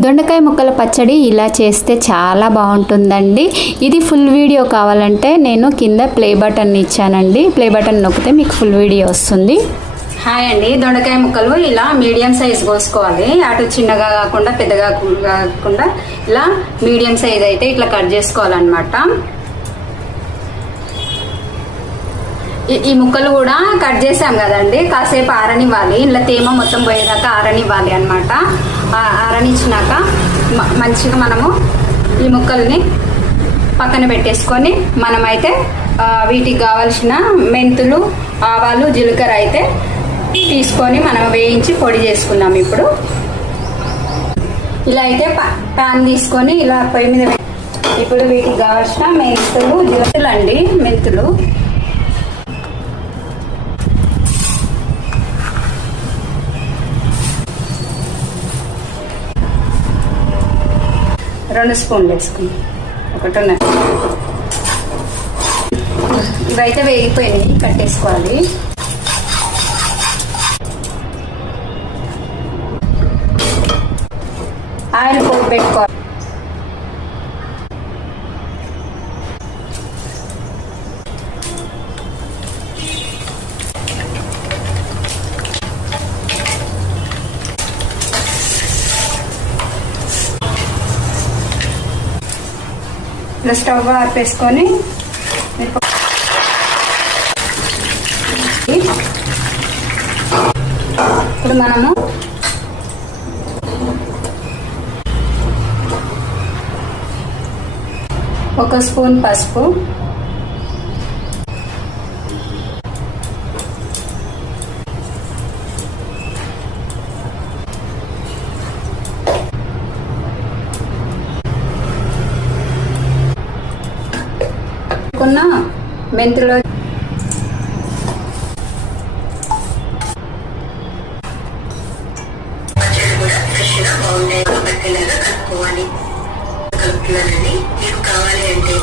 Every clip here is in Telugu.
దొండకాయ ముక్కల పచ్చడి ఇలా చేస్తే చాలా బాగుంటుందండి. ఇది ఫుల్ వీడియో కావాలంటే నేను కింద ప్లే బటన్ ఇచ్చానండి. ప్లే బటన్ నొక్కితే మీకు ఫుల్ వీడియో వస్తుంది. హాయ్ అండి, దొండకాయ ముక్కలు ఇలా మీడియం సైజ్ కోసుకోవాలి. అటు చిన్నగా కాకుండా పెద్దగా కాకుండా ఇలా మీడియం సైజ్ అయితే ఇట్లా కట్ చేసుకోవాలన్నమాట. ఈ ముక్కలు కూడా కట్ చేసాం కదండి, కాసేపు ఆరనివ్వాలి. ఇలా తేమ మొత్తం పోయేదాకా ఆరనివ్వాలి అన్నమాట. ఆరనిచ్చినాక మంచిగా మనము ఈ ముక్కల్ని పక్కన పెట్టేసుకొని మనమైతే వీటికి కావాల్సిన మెంతులు, ఆవాలు, జీలకర్ర అయితే తీసుకొని మనం వేయించి పొడి చేసుకున్నాం. ఇలా అయితే ప్యాన్ తీసుకొని ఇలా పొయ్యి మీద ఇప్పుడు వీటికి కావాల్సిన మెంతులు, జీలకర్ర అండి. మెంతులు 2 స్పూన్లు వేసుకుని ఒకటిన్నర. ఇవైతే వేగిపోయినాయి, కట్టేసుకోవాలి. ఆయిల్ పోపు పెట్టుకోవాలి. ఇలా స్టవ్ ఆపేసుకొని ఇప్పుడు మనము ఒక స్పూన్ పసుపు, మెంతులు, కావాలి అంటే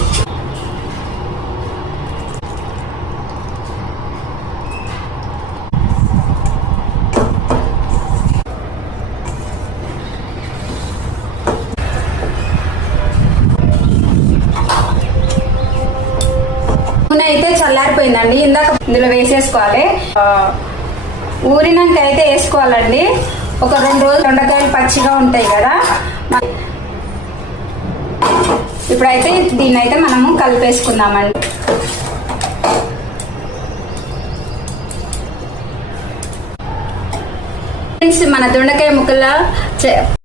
నూనె అయితే చల్లారిపోయిందండి. ఇందాక ఇందులో వేసేసుకోవాలి. ఊరినాక అయితే వేసుకోవాలండి. ఒక 2 రోజులు దొండకాయలు పచ్చిగా ఉంటాయి కదా. ఇప్పుడైతే దీన్ని అయితే మనము కలిపేసుకుందామండి. మన దొండకాయ ముక్కల